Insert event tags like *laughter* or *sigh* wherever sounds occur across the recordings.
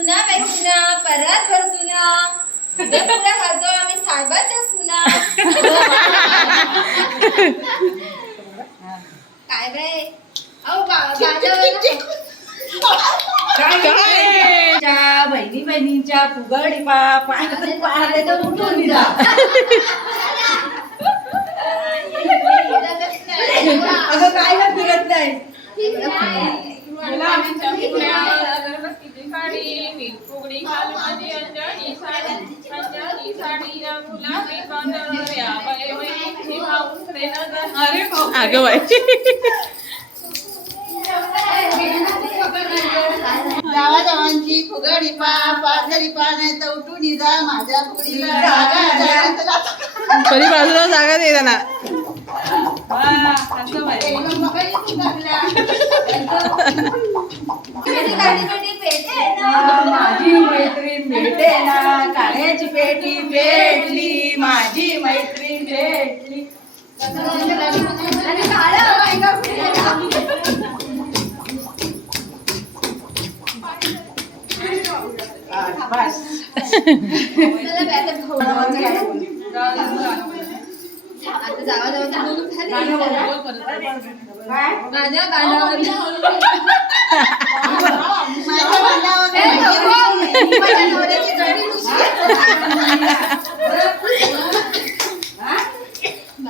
सुना बाई सुना परत भर सुना. उद्या पुढे खातो आम्ही साहेबाच्या सुना. काय बाई? अहो बा- बाजाराला- त्या बहिणी बहिणीच्या फुगडी पा पाहते पाहते तर उठून अगं बाई. फुगडी पा पाथरी पा नाही तर उठून जा माझ्या फुगडीला जागा जागा परी बाजूला जागा दे त्यांना. गाडी *laughs* बिडी पेटे ना. माझी मैत्रीण भेटे ना काळ्याची पेटी भेटली माझी मैत्रीण भेटली. आणि काळं बायका पुढे. बस चला बाई, आता भाऊ. आता जावा जावा तर बोलू खाली. माझ्या गाण्यावर माझ्या बांधावर ए, नको. माझ्या नवऱ्याची गाडी दुसरी. माझ्या शिशोबा आपण. अगं अगं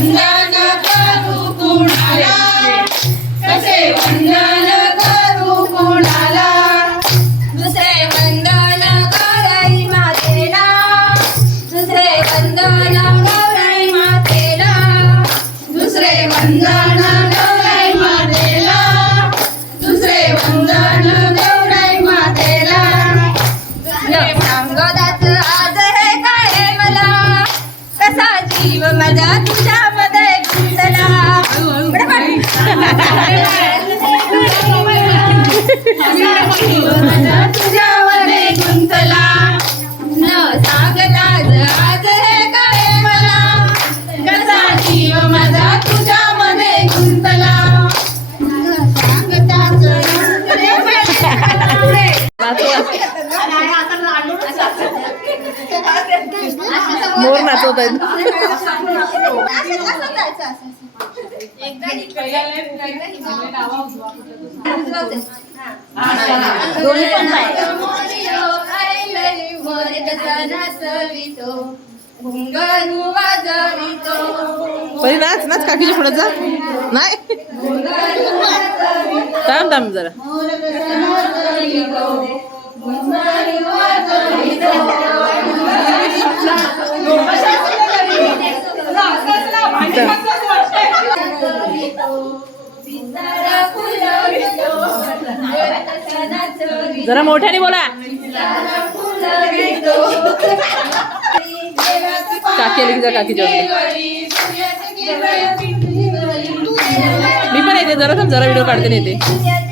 No. माझा तुझ्यामध्ये गुंतला तुझ्यामध्ये गुंतला न सांगता आज हे काळे मला. कसा जीव माझा तुझ्यामध्ये गुंतला. मोर नाचवत आहेत परी नाच नाच काकीच्या पुढे जा. नाही. थांब थांब जरा. जरा मोठ्याने बोला. काकी आली की जा काकीच्या मी पण येते जरा थांब जरा व्हिडिओ काढते येते.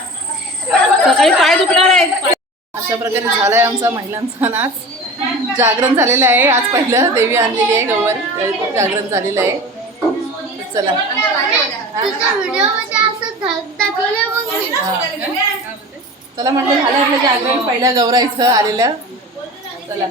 सकाळी पाय दुखणार आहेत. अशा प्रकारे झालाय आमचा महिलांचा नाच. जागरण झालेलं आहे. आज पहिलं देवी आणलेली आहे गवर. जागरण झालेलं आहे. चला. चला म्हटलं झालं आपलं जागरण. पहिलं गौरायचं आलेलं. चला